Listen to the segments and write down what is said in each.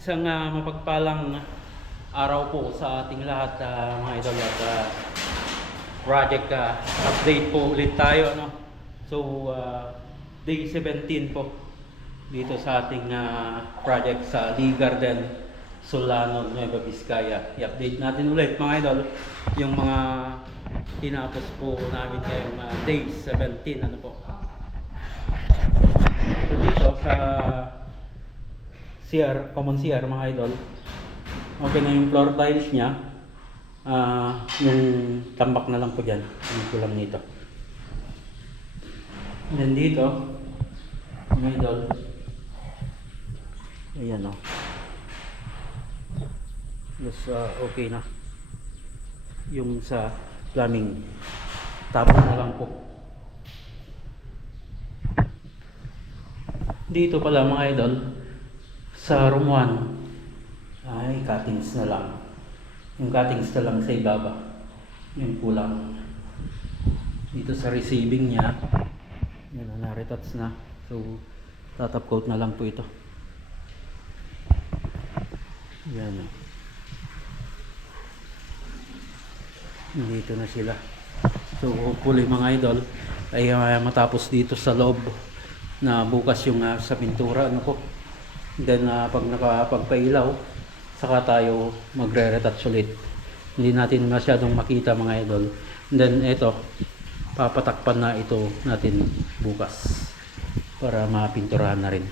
Isang ah, mapagpalang araw po sa ating lahat ah, mga idol at ah, project ah, update po ulit tayo ano. So ah, day 17 po dito sa ating ah, project sa Lee Garden Solano, Nueva Vizcaya. I-update natin ulit mga idol yung mga tinapos po namin ngayong ah, day 17 ano po. So dito sa CR, common CR mga idol. Okay na yung floor tiles niya. Ah, yung tambak na lang po dyan. Yung kulang nito. And then dito, mga idol. Ayan o. Yes, ah, okay na. Yung sa plumbing. Tapos na lang po. Dito pala mga idol, sa room 1, ay cuttings na lang. Yung cuttings na lang sa ibaba. Yung kulang. Dito sa receiving niya, yan na, na-retouch na. So, tatap coat na lang po ito. Yan. Dito na sila. So, hopefully mga idol, ay uh, matapos dito sa loob na bukas yung uh, sa pintura ano po. Then uh, pag nakapagpailaw, saka tayo magre-retouch ulit. Hindi natin masyadong makita mga idol. Then ito, papatakpan na ito natin bukas para mapinturahan na rin.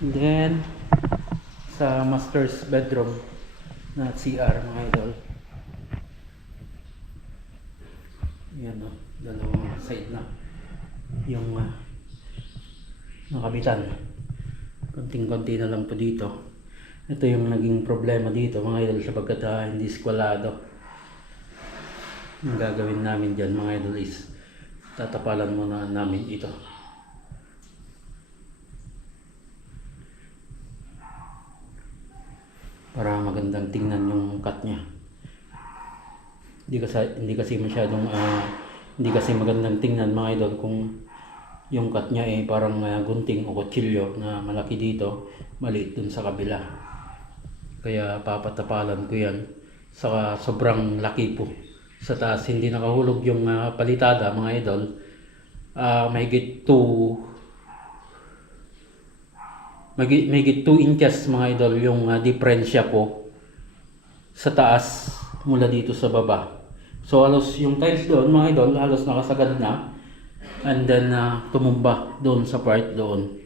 Then sa master's bedroom na CR mga idol. Yan o, dalawang side na. Yung uh, nakabitan. Konting-konti na lang po dito. Ito yung naging problema dito mga idol sapagkat uh, hindi skwalado. Ang gagawin namin dyan mga idol is tatapalan muna namin ito. Para magandang tingnan yung cut niya. Hindi kasi, hindi kasi masyadong ah, hindi kasi magandang tingnan mga idol kung yung cut niya ay parang ah, gunting o kutsilyo na malaki dito, maliit dun sa kabila. Kaya papatapalan ko yan. Saka sobrang laki po. Sa taas hindi nakahulog yung ah, palitada mga idol. Ah, mahigit 2 Mahigit, mahigit 2 inches mga idol yung uh, diferensya po sa taas mula dito sa baba. So halos yung tiles doon mga idol halos nakasagad na and then uh, tumumba doon sa part doon.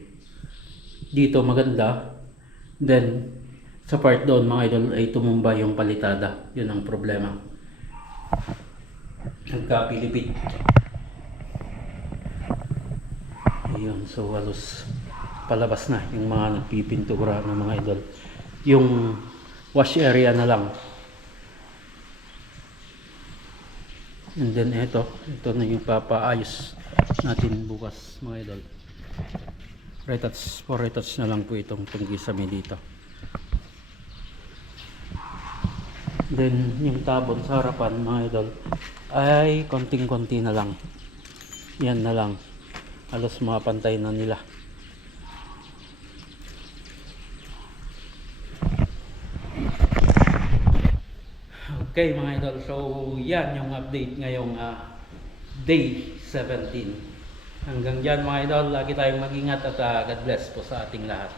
Dito maganda. Then sa part doon mga idol ay tumumba yung palitada. Yun ang problema. Nagkapilipit. Ayun, so halos palabas na yung mga nagpipintura ng mga idol. Yung wash area na lang. And then ito, ito na yung papaayos natin bukas mga idol. Retouch, for retouch na lang po itong tunggisami dito. Then yung tabon sa harapan mga idol ay konting-konti na lang. Yan na lang. Halos mapantay na nila. Okay mga idol, so yan yung update ngayong ah, day 17. Hanggang dyan mga idol, lagi tayong mag-ingat at ah, God bless po sa ating lahat.